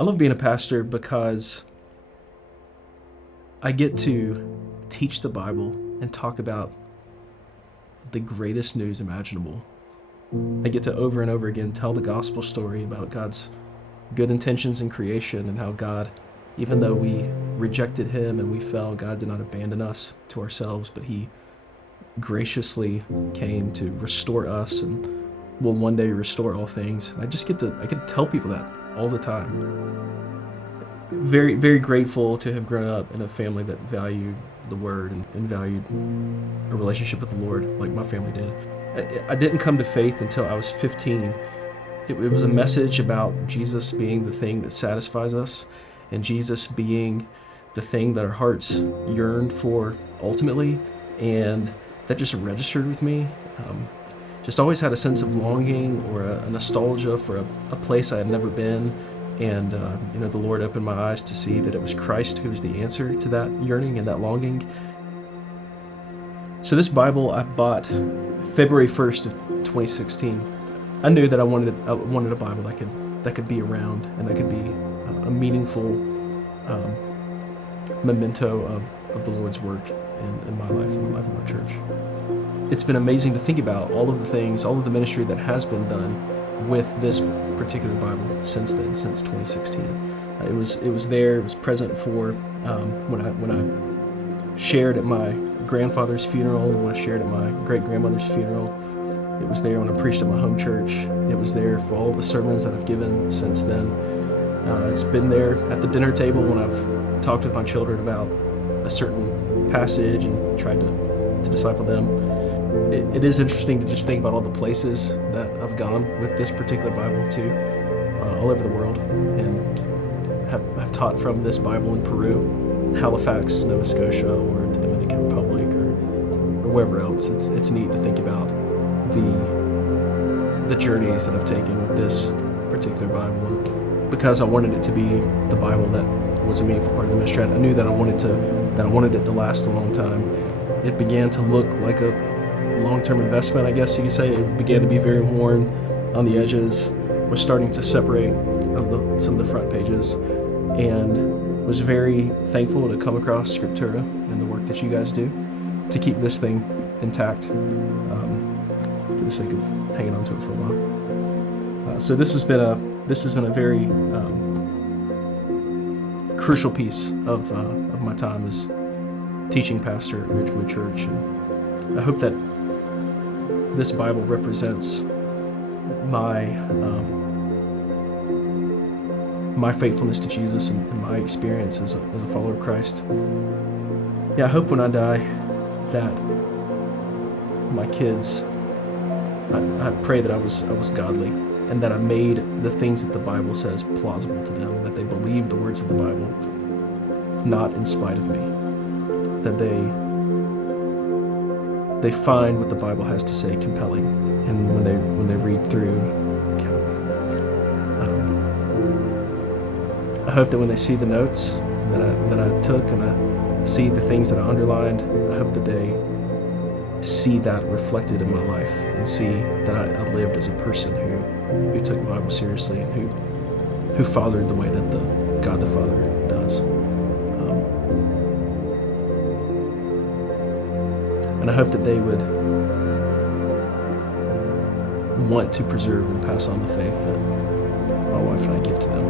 I love being a pastor because I get to teach the Bible and talk about the greatest news imaginable. I get to over and over again tell the gospel story about God's good intentions in creation and how God, even though we rejected him and we fell, God did not abandon us to ourselves, but he graciously came to restore us and will one day restore all things. And I get to tell people that all the time. Very, very grateful to have grown up in a family that valued the Word and valued a relationship with the Lord like my family did. I didn't come to faith until I was 15. It was a message about Jesus being the thing that satisfies us and Jesus being the thing that our hearts yearned for ultimately, and that just registered with me. Just always had a sense of longing or a nostalgia for a place I had never been, and the Lord opened my eyes to see that it was Christ who was the answer to that yearning and that longing. So this Bible I bought February 1st of 2016. I knew that I wanted a Bible that could be around and that could be a meaningful memento of the Lord's work in my life and the life of our church. It's been amazing to think about all of the things, all of the ministry that has been done with this particular Bible since then, since 2016. It was there. It was present for when I shared at my grandfather's funeral, when I shared at my great-grandmother's funeral. It was there when I preached at my home church. It was there for all of the sermons that I've given since then. It's been there at the dinner table when I've talked with my children about a certain passage and tried to disciple them. It is interesting to just think about all the places that I've gone with this particular Bible too, all over the world, and have taught from this Bible in Peru, Halifax, Nova Scotia, or the Dominican Republic, or wherever else. It's neat to think about the journeys that I've taken with this particular Bible, because I wanted it to be the Bible that was a meaningful part of the ministry. I knew that I wanted it to last a long time. It began to look like a long-term investment, I guess you could say. It began to be very worn on the edges, was starting to separate some of the front pages, and was very thankful to come across Scriptura and the work that you guys do to keep this thing intact, for the sake of hanging on to it for a while. So this has been a very crucial piece of my time as teaching pastor at Ridgewood Church, and I hope that this Bible represents my faithfulness to Jesus and my experience as a follower of Christ. Yeah, I hope when I die that my kids, I pray that I was godly and that I made the things that the Bible says plausible to them, that they believe the words of the Bible, not in spite of me, that they find what the Bible has to say compelling, and when they read through, I hope that when they see the notes that I took and I see the things that I underlined, I hope that they see that reflected in my life and see that I lived as a person who took the Bible seriously and who fathered the way that the God the Father does. And I hope that they would want to preserve and pass on the faith that my wife and I give to them.